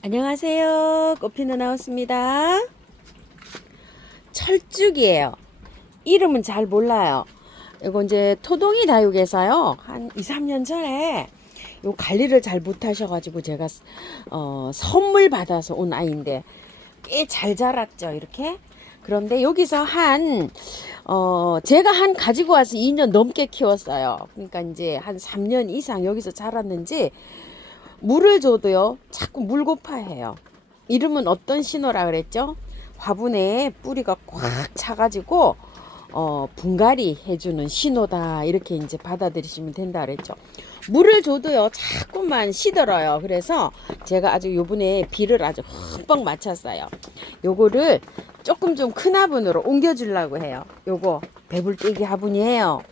안녕하세요. 꽃피는 하우스입니다. 철쭉이에요. 이름은 잘 몰라요. 이거 이제 토동이 다육에서요. 한 2, 3년 전에 요 관리를 잘 못하셔가지고 제가 선물 받아서 온 아이인데 꽤 잘 자랐죠. 이렇게. 그런데 여기서 제가 가지고 와서 2년 넘게 키웠어요. 그러니까 이제 한 3년 이상 여기서 자랐는지 물을 줘도요 자꾸 물고파해요. 이름은 어떤 신호라 그랬죠? 화분에 뿌리가 꽉 차가지고 분갈이 해주는 신호다, 이렇게 이제 받아들이시면 된다 그랬죠. 물을 줘도요 자꾸만 시들어요. 그래서 제가 아주 요번에 비를 아주 흠뻑 맞췄어요. 요거를 조금 좀 큰 화분으로 옮겨 주려고 해요. 요거 배불떼기 화분이에요.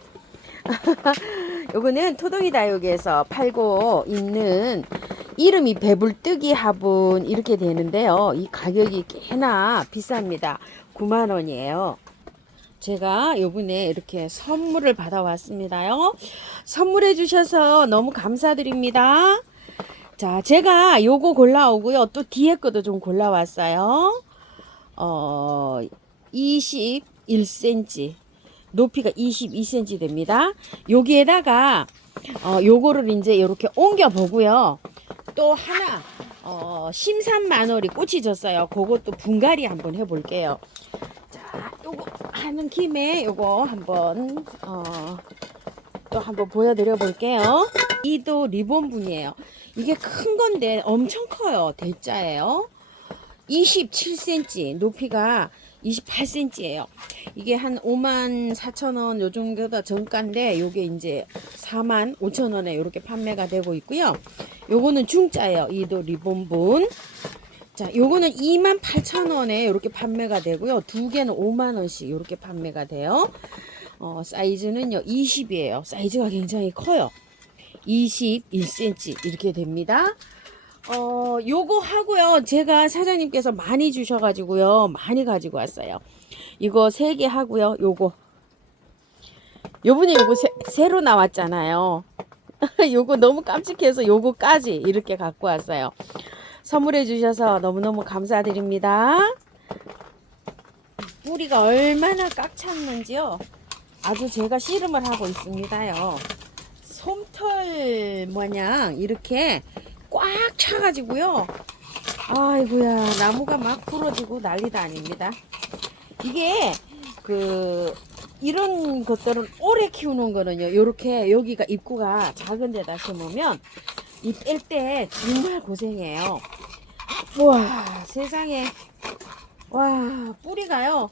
요거는 토동이 다육에서 팔고 있는 이름이 배불뜨기 화분 이렇게 되는데요. 이 가격이 꽤나 비쌉니다. 9만원이에요. 제가 요번에 이렇게 선물을 받아왔습니다요. 선물해 주셔서 너무 감사드립니다. 자, 제가 요거 골라오고요. 또 뒤에 것도 좀 골라왔어요. 21cm. 높이가 22cm 됩니다. 여기에다가 요거를 이제 이렇게 옮겨 보고요. 또 하나 심산마늘이 꽃이 졌어요. 그것도 분갈이 한번 해볼게요. 자, 요거 하는 김에 요거 한번 또 한번 보여드려 볼게요. 이도 리본분이에요. 이게 큰 건데 엄청 커요. 대자예요. 27cm, 높이가 28cm예요. 이게 한 54,000원 요 정도다 정가인데 요게 이제 45,000원에 이렇게 판매가 되고 있고요. 요거는 중짜예요. 이도 리본분. 자, 요거는 28,000원에 이렇게 판매가 되고요. 두 개는 5만원씩 이렇게 판매가 돼요. 사이즈는요 20이에요. 사이즈가 굉장히 커요. 21cm 이렇게 됩니다. 요거 하고요. 제가 사장님께서 많이 주셔가지고요. 많이 가지고 왔어요. 이거 3개 하고요. 요번에 요거 새로 나왔잖아요. 요거 너무 깜찍해서 요거까지 이렇게 갖고 왔어요. 선물해 주셔서 너무너무 감사드립니다. 뿌리가 얼마나 꽉 찼는지요. 아주 제가 씨름을 하고 있습니다요. 솜털 마냥 이렇게 꽉 차가지고요. 아이고야, 나무가 막 부러지고 난리도 아닙니다. 이게 이런 것들은 오래 키우는 거는요, 요렇게 여기가 입구가 작은 데다 심으면 이 뺄 때 정말 고생해요. 와, 세상에. 와, 뿌리가요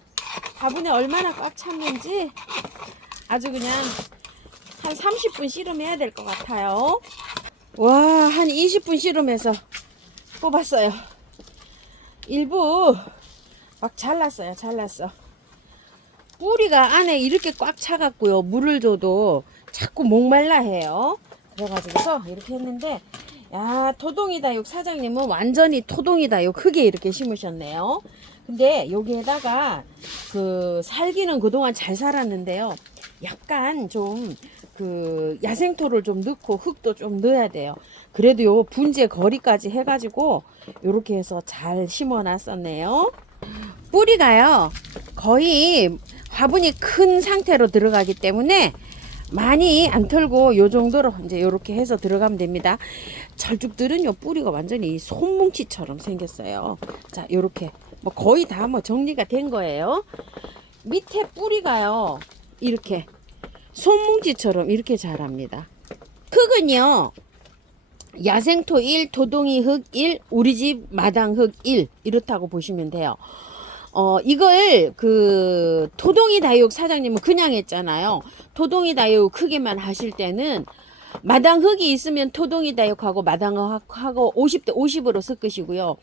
화분에 얼마나 꽉 찼는지 아주 그냥 한 30분 씨름해야 될 것 같아요. 와, 한 20분 씨름해서 뽑았어요. 일부 막 잘랐어요. 뿌리가 안에 이렇게 꽉 차갖고요. 물을 줘도 자꾸 목말라 해요. 그래가지고서 이렇게 했는데, 야, 토동이다육 사장님은 완전히 토동이다육 크게 이렇게 심으셨네요. 근데 여기에다가 살기는 그동안 잘 살았는데요. 약간 좀 야생토를 좀 넣고 흙도 좀 넣어야 돼요. 그래도 요 분재 거리까지 해가지고 요렇게 해서 잘 심어 놨었네요. 뿌리가요 거의 화분이 큰 상태로 들어가기 때문에 많이 안 털고 요 정도로 이제 요렇게 해서 들어가면 됩니다. 철쭉들은 요 뿌리가 완전히 손뭉치처럼 생겼어요. 자, 요렇게 뭐 거의 다 뭐 정리가 된 거예요. 밑에 뿌리가요 이렇게 손뭉치처럼 이렇게 자랍니다. 흙은요 야생토 1, 토동이 흙 1, 우리 집 마당 흙 1 이렇다고 보시면 돼요. 이걸 토동이 다육 사장님은 그냥 했잖아요. 토동이 다육 크게만 하실 때는 마당 흙이 있으면 토동이 다육하고 마당 흙하고 50대 50으로 섞으시고요.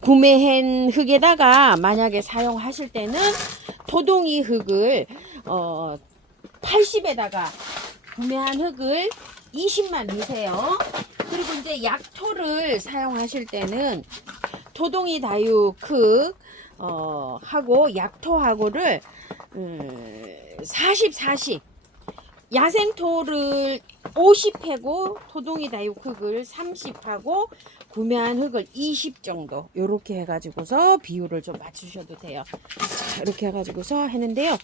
구매한 흙에다가 만약에 사용하실 때는 토동이 흙을 80에다가 구매한 흙을 20만 넣으세요. 그리고 이제 약토를 사용하실 때는 토동이 다육 흙 하고 약토하고를 40, 40 야생토를 50하고 토동이 다육 흙을 30하고 구매한 흙을 20 정도 요렇게 해가지고서 비율을 좀 맞추셔도 돼요. 자, 이렇게 해가지고서 했는데요.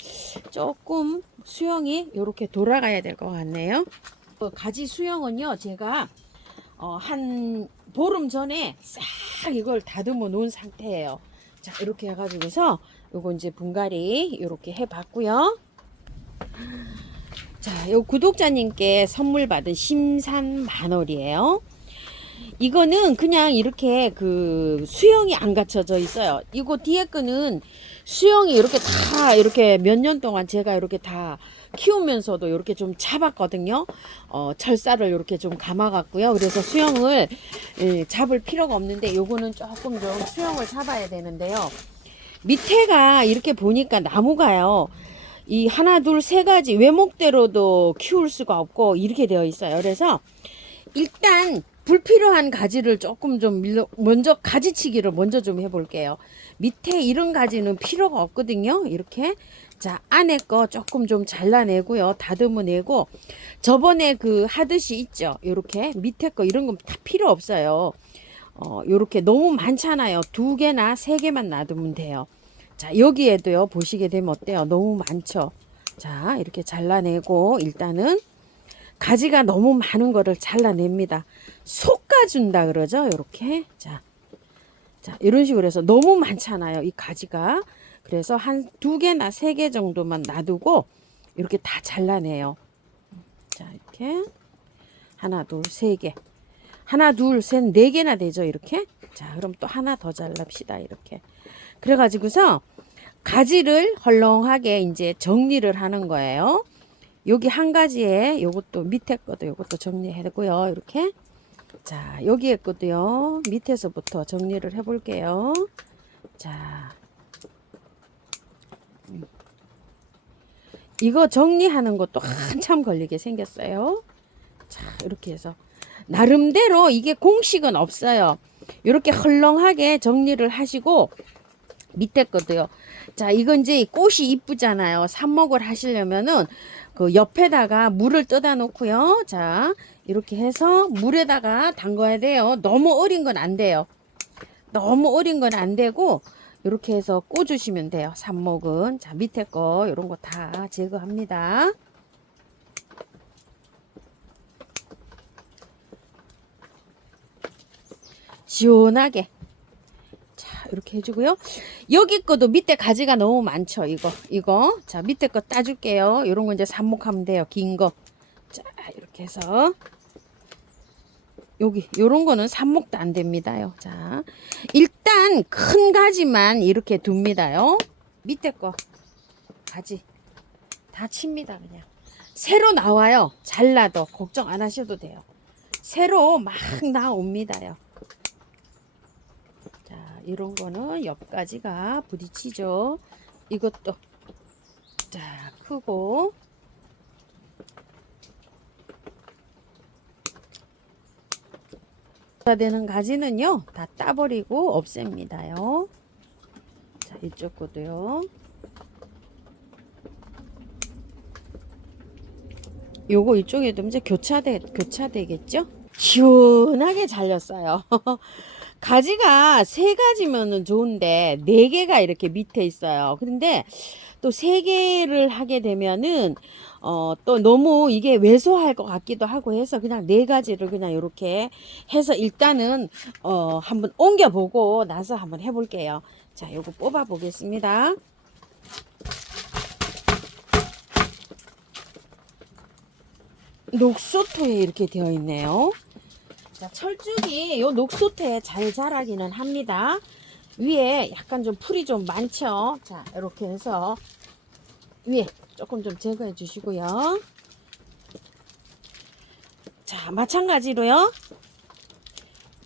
조금 수영이 요렇게 돌아가야 될 것 같네요. 가지 수영은요, 제가 한 보름 전에 싹 이걸 다듬어 놓은 상태예요. 자, 이렇게 해가지고서 요거 이제 분갈이 요렇게 해봤고요. 자, 요 구독자님께 선물 받은 심산 마늘이에요. 이거는 그냥 이렇게 그 수영이 안 갖춰져 있어요. 이거 뒤에 거는 수영이 이렇게 다 이렇게 몇 년 동안 제가 이렇게 다 키우면서도 이렇게 좀 잡았거든요. 철사를 이렇게 좀 감아갖고요. 그래서 수영을 잡을 필요가 없는데 요거는 조금 좀 수영을 잡아야 되는데요. 밑에가 이렇게 보니까 나무가요. 이 하나, 둘, 세 가지 외목대로도 키울 수가 없고 이렇게 되어 있어요. 그래서 일단 불필요한 가지를 조금 좀 먼저 가지치기를 먼저 좀 해볼게요. 밑에 이런 가지는 필요가 없거든요. 이렇게 자, 안에 거 조금 좀 잘라내고요. 다듬어 내고 저번에 그 하듯이 있죠. 이렇게 밑에 거 이런 건 다 필요 없어요. 요렇게 너무 많잖아요. 2개나 3개만 놔두면 돼요. 자, 여기에도요, 보시게 되면 어때요? 너무 많죠? 자, 이렇게 잘라내고, 일단은, 가지가 너무 많은 거를 잘라냅니다. 솎아준다 그러죠? 요렇게. 자, 이런 식으로 해서 너무 많잖아요. 이 가지가. 그래서 한 2개나 3개 정도만 놔두고, 이렇게 다 잘라내요. 자, 이렇게. 하나, 둘, 3개. 하나, 둘, 셋, 4개나 되죠? 이렇게. 자, 그럼 또 하나 더 잘랍시다. 이렇게. 그래가지고서 가지를 헐렁하게 이제 정리를 하는 거예요. 여기 한 가지에 요것도 밑에 것도 요것도 정리해고요. 이렇게. 자, 여기에 것도요. 밑에서부터 정리를 해 볼게요. 자. 이거 정리하는 것도 한참 걸리게 생겼어요. 자, 이렇게 해서 나름대로 이게 공식은 없어요. 이렇게 헐렁하게 정리를 하시고 밑에 것도요. 자, 이건 이제 꽃이 이쁘잖아요. 삽목을 하시려면은 그 옆에다가 물을 떠다 놓고요. 자, 이렇게 해서 물에다가 담가야 돼요. 너무 어린 건 안 돼요. 너무 어린 건 안 되고 이렇게 해서 꽂으시면 돼요. 삽목은. 자, 밑에 거 이런 거 다 제거합니다. 시원하게. 이렇게 해주고요. 여기 거도 밑에 가지가 너무 많죠. 이거. 자, 밑에 거 따줄게요. 이런 거 이제 삽목하면 돼요. 긴 거. 자, 이렇게 해서. 여기, 요런 거는 삽목도 안 됩니다요. 자, 일단 큰 가지만 이렇게 둡니다요. 밑에 거. 가지. 다 칩니다, 그냥. 새로 나와요. 잘라도. 걱정 안 하셔도 돼요. 새로 막 나옵니다요. 이런 거는 옆가지가 부딪히죠. 이것도 자, 크고 되는 가지는요 다 따버리고 없앱니다요. 자, 이쪽 것도요. 요거 이쪽에도 이제 교차되겠죠. 시원하게 잘렸어요. 가지가 3가지면은 좋은데 4개가 이렇게 밑에 있어요. 근데 또 3개를 하게 되면은 또 너무 이게 왜소할 것 같기도 하고 해서 그냥 4가지를 그냥 이렇게 해서 일단은 한번 옮겨 보고 나서 한번 해 볼게요. 자, 요거 뽑아 보겠습니다. 녹소토에 이렇게 되어 있네요. 자, 철쭉이 요 녹소토에 잘 자라기는 합니다. 위에 약간 좀 풀이 좀 많죠. 자, 이렇게 해서 위에 조금 좀 제거해 주시고요. 자, 마찬가지로요.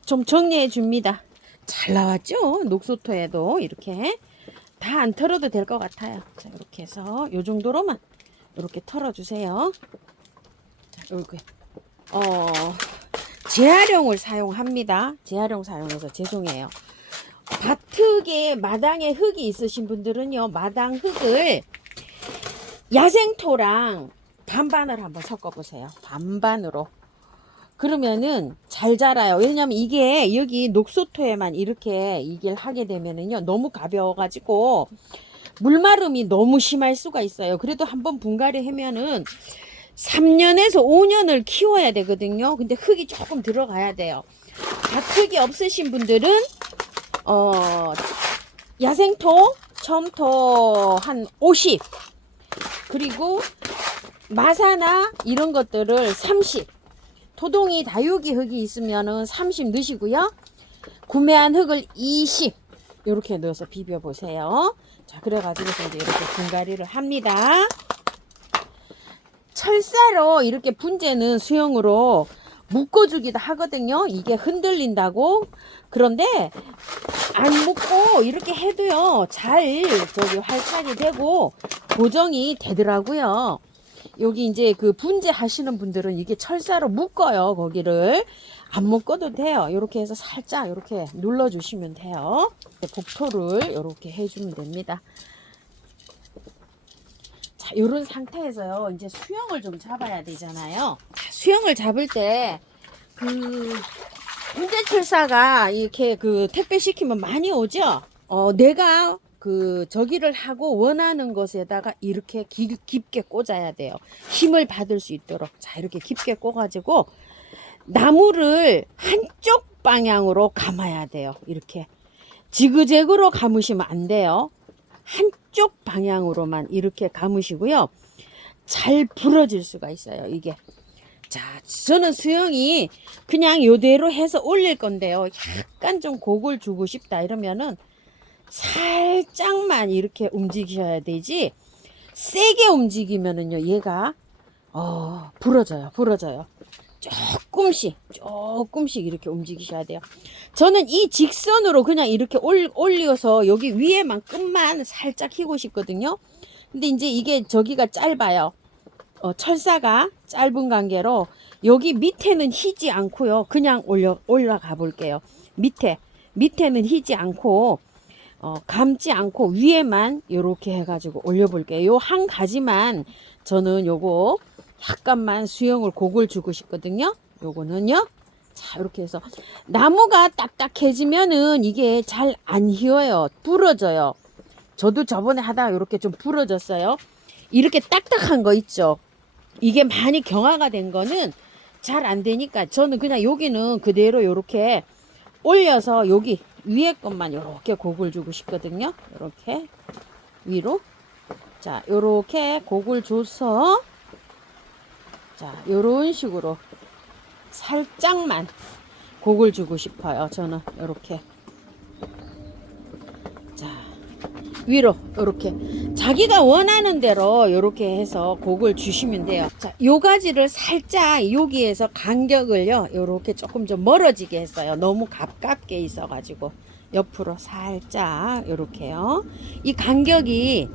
좀 정리해 줍니다. 잘 나왔죠? 녹소토에도 이렇게 다 안 털어도 될 것 같아요. 자, 이렇게 해서 요 정도로만 이렇게 털어 주세요. 자, 이렇게 재활용을 사용합니다. 재활용 사용해서 죄송해요. 밭흙에 마당에 흙이 있으신 분들은요, 마당 흙을 야생토랑 반반을 한번 섞어보세요. 반반으로. 그러면은 잘 자라요. 왜냐면 이게 여기 녹소토에만 이렇게 이길 하게 되면은요, 너무 가벼워가지고 물마름이 너무 심할 수가 있어요. 그래도 한번 분갈이 하면은 3년에서 5년을 키워야 되거든요. 근데 흙이 조금 들어가야 돼요. 밭흙이 없으신 분들은 야생토, 첨토 한 50, 그리고 마사나 이런 것들을 30, 토동이 다육이 흙이 있으면은 30 넣으시고요. 구매한 흙을 20 이렇게 넣어서 비벼 보세요. 자, 그래가지고서 이제 이렇게 분갈이를 합니다. 철사로 이렇게 분재는 수영으로 묶어주기도 하거든요. 이게 흔들린다고. 그런데 안 묶고 이렇게 해도요, 잘 활착이 되고 고정이 되더라고요. 여기 이제 그 분재 하시는 분들은 이게 철사로 묶어요. 거기를 안 묶어도 돼요. 이렇게 해서 살짝 이렇게 눌러 주시면 돼요. 복토를 이렇게 해주면 됩니다. 자, 이런 상태에서요, 이제 수영을 좀 잡아야 되잖아요. 자, 수영을 잡을 때 그 분재 철사가 이렇게 그 택배 시키면 많이 오죠. 내가 그 저기를 하고 원하는 것에다가 이렇게 깊게 꽂아야 돼요. 힘을 받을 수 있도록. 자, 이렇게 깊게 꽂아가지고 나무를 한쪽 방향으로 감아야 돼요. 이렇게 지그재그로 감으시면 안 돼요. 한쪽 방향으로만 이렇게 감으시고요. 잘 부러질 수가 있어요, 이게. 자, 저는 수영이 그냥 요대로 해서 올릴 건데요. 약간 좀 곡을 주고 싶다 이러면은 살짝만 이렇게 움직이셔야 되지, 세게 움직이면은요, 얘가 부러져요. 조금씩 이렇게 움직이셔야 돼요. 저는 이 직선으로 그냥 이렇게 올려서 여기 위에만 끝만 살짝 휘고 싶거든요. 근데 이제 이게 저기가 짧아요. 철사가 짧은 관계로 여기 밑에는 휘지 않고요. 그냥 올라가 볼게요. 밑에는 휘지 않고 감지 않고 위에만 이렇게 해가지고 올려볼게요. 요 한 가지만 저는 요거 약간만 수영을 곡을 주고 싶거든요. 요거는요. 자, 이렇게 해서 나무가 딱딱해지면은 이게 잘 안 휘어요. 부러져요. 저도 저번에 하다가 이렇게 좀 부러졌어요. 이렇게 딱딱한 거 있죠. 이게 많이 경화가 된 거는 잘 안 되니까 저는 그냥 여기는 그대로 이렇게 올려서 여기 위에 것만 이렇게 곡을 주고 싶거든요. 이렇게 위로. 자, 이렇게 곡을 줘서 자, 요런 식으로 살짝만 곡을 주고 싶어요. 저는 이렇게. 자, 위로 이렇게 자기가 원하는 대로 이렇게 해서 곡을 주시면 돼요. 자, 요 가지를 살짝 여기에서 간격을요, 이렇게 조금 좀 멀어지게 했어요. 너무 가깝게 있어 가지고 옆으로 살짝 이렇게요. 이 간격이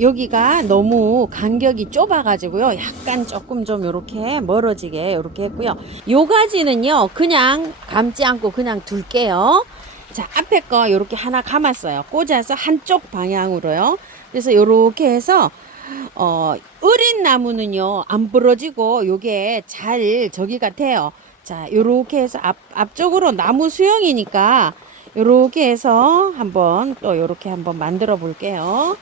여기가 너무 간격이 좁아 가지고요, 약간 조금 좀 이렇게 멀어지게 이렇게 했고요. 요 가지는요, 그냥 감지 않고 그냥 둘게요. 자, 앞에 거 요렇게 하나 감았어요. 꽂아서 한쪽 방향으로요. 그래서 요렇게 해서 어린 나무는요 안 부러지고 요게 잘 저기 같아요. 자, 요렇게 해서 앞쪽으로 나무 수영이니까 요렇게 해서 한번 또 요렇게 한번 만들어 볼게요.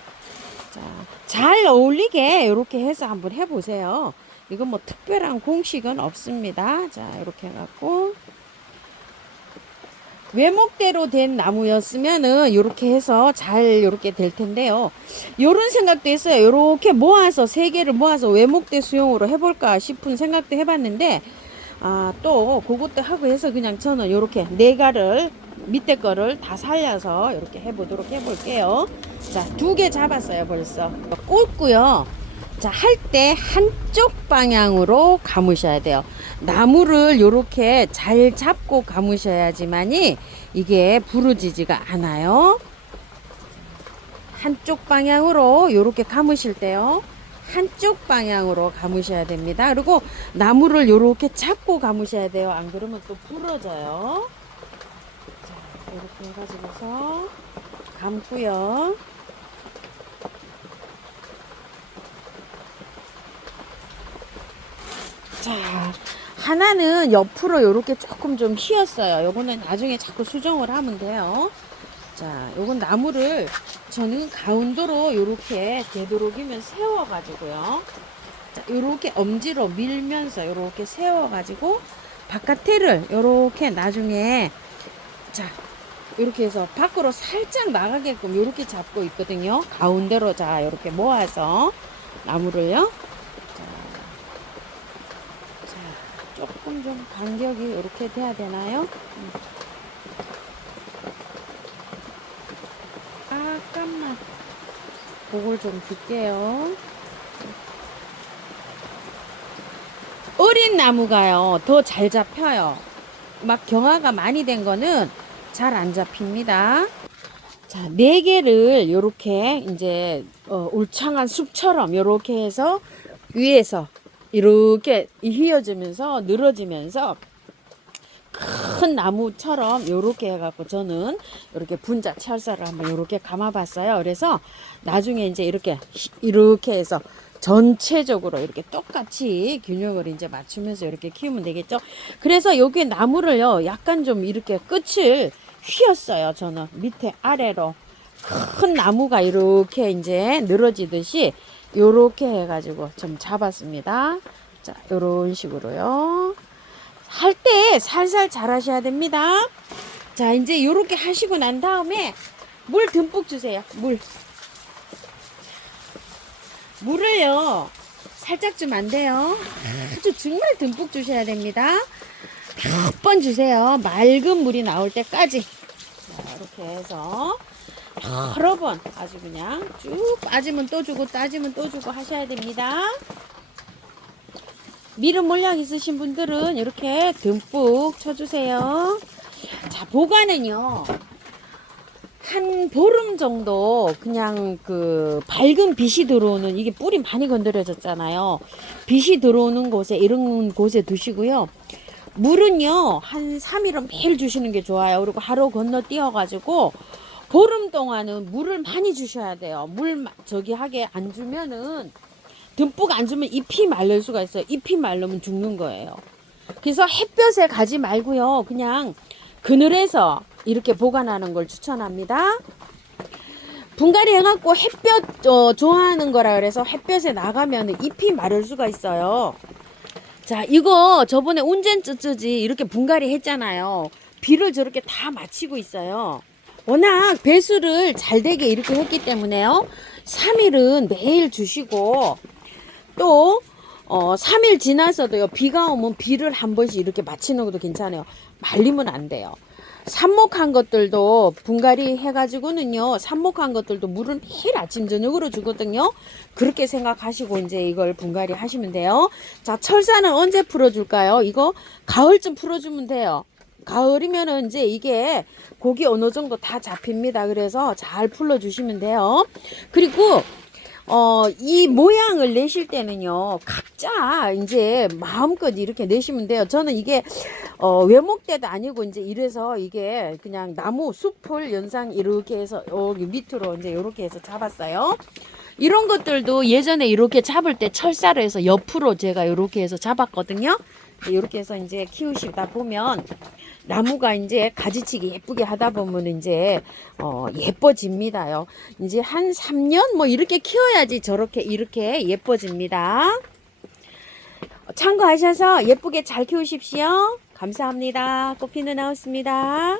자, 잘 어울리게 요렇게 해서 한번 해보세요. 이건 뭐 특별한 공식은 없습니다. 자, 이렇게 해갖고 외목대로 된 나무였으면은 요렇게 해서 잘 요렇게 될 텐데요. 요런 생각도 했어요. 요렇게 모아서 세 개를 모아서 외목대 수용으로 해볼까 싶은 생각도 해봤는데 또 그것도 하고 해서 그냥 저는 요렇게 네 가를 밑에 거를 다 살려서 이렇게 해보도록 해볼게요. 자, 2개 잡았어요 벌써. 꽂고요. 자, 할 때 한쪽 방향으로 감으셔야 돼요. 나무를 이렇게 잘 잡고 감으셔야지만이 이게 부러지지가 않아요. 한쪽 방향으로 이렇게 감으실 때요, 한쪽 방향으로 감으셔야 됩니다. 그리고 나무를 이렇게 잡고 감으셔야 돼요. 안 그러면 또 부러져요. 자, 이렇게 해가지고서 감고요. 자, 하나는 옆으로 요렇게 조금 좀 휘었어요. 요거는 나중에 자꾸 수정을 하면 돼요. 자, 요건 나무를 저는 가운데로 요렇게 되도록이면 세워가지고요. 자, 요렇게 엄지로 밀면서 요렇게 세워가지고 바깥에를 요렇게 나중에 자, 요렇게 해서 밖으로 살짝 나가게끔 요렇게 잡고 있거든요. 가운데로 자, 요렇게 모아서 나무를요. 자, 조금 좀 간격이 이렇게 돼야 되나요? 잠깐만 그걸 좀 줄게요. 어린 나무가요 더 잘 잡혀요. 막 경화가 많이 된 거는 잘 안 잡힙니다. 자, 4개를 요렇게 이제 울창한 숲처럼 요렇게 해서 위에서 이렇게 휘어지면서 늘어지면서 큰 나무처럼 요렇게 해갖고 저는 이렇게 분자 철사를 한번 요렇게 감아봤어요. 그래서 나중에 이제 이렇게 해서 전체적으로 이렇게 똑같이 균형을 이제 맞추면서 이렇게 키우면 되겠죠. 그래서 여기 나무를요 약간 좀 이렇게 끝을 휘었어요. 저는 밑에 아래로 큰 나무가 이렇게 이제 늘어지듯이 요렇게 해가지고 좀 잡았습니다. 자, 요런 식으로요. 할 때 살살 잘 하셔야 됩니다. 자, 이제 요렇게 하시고 난 다음에 물 듬뿍 주세요. 물을요 살짝 주면 안 돼요. 아주 정말 듬뿍 주셔야 됩니다. 몇 번 주세요. 맑은 물이 나올 때까지. 자, 이렇게 해서 여러 번 아주 그냥 쭉 빠지면 또 주고 따지면 또 주고 하셔야 됩니다. 미름 몰약 있으신 분들은 이렇게 듬뿍 쳐주세요. 자, 보관은요 한 보름 정도 그냥 그 밝은 빛이 들어오는, 이게 뿌리 많이 건드려졌잖아요. 빛이 들어오는 곳에, 이런 곳에 두시고요. 물은요 한 3일은 매일 주시는 게 좋아요. 그리고 하루 건너뛰어 가지고 보름 동안은 물을 많이 주셔야 돼요. 물 저기 하게 안 주면은, 듬뿍 안 주면 잎이 마를 수가 있어요. 잎이 마르면 죽는 거예요. 그래서 햇볕에 가지 말고요 그냥 그늘에서 이렇게 보관하는 걸 추천합니다. 분갈이 해갖고 햇볕 좋아하는 거라 그래서 햇볕에 나가면 잎이 마를 수가 있어요. 자, 이거 저번에 운전 쯔쯔지 이렇게 분갈이 했잖아요. 비를 저렇게 다 맞히고 있어요. 워낙 배수를 잘 되게 이렇게 했기 때문에요 3일은 매일 주시고, 또 3일 지나서도요 비가 오면 비를 한 번씩 이렇게 맞히는 것도 괜찮아요. 말리면 안 돼요. 삽목한 것들도 분갈이 해가지고는요 삽목한 것들도 물을 매일 아침 저녁으로 주거든요. 그렇게 생각하시고 이제 이걸 분갈이 하시면 돼요. 자, 철사는 언제 풀어줄까요? 이거 가을쯤 풀어주면 돼요. 가을이면은 이제 이게 고기 어느 정도 다 잡힙니다. 그래서 잘 풀어주시면 돼요. 그리고 이 모양을 내실 때는요 각자 이제 마음껏 이렇게 내시면 돼요. 저는 이게 외목대도 아니고 이제 이래서 이게 그냥 나무 숲을 연상 이렇게 해서 여기 밑으로 이제 이렇게 해서 잡았어요. 이런 것들도 예전에 이렇게 잡을 때 철사로 해서 옆으로 제가 이렇게 해서 잡았거든요. 이렇게 해서 이제 키우시다 보면 나무가 이제 가지치기 예쁘게 하다 보면 이제 예뻐집니다요. 이제 한 3년 뭐 이렇게 키워야지 저렇게 이렇게 예뻐집니다. 참고하셔서 예쁘게 잘 키우십시오. 감사합니다. 꽃피는 하우스입니다.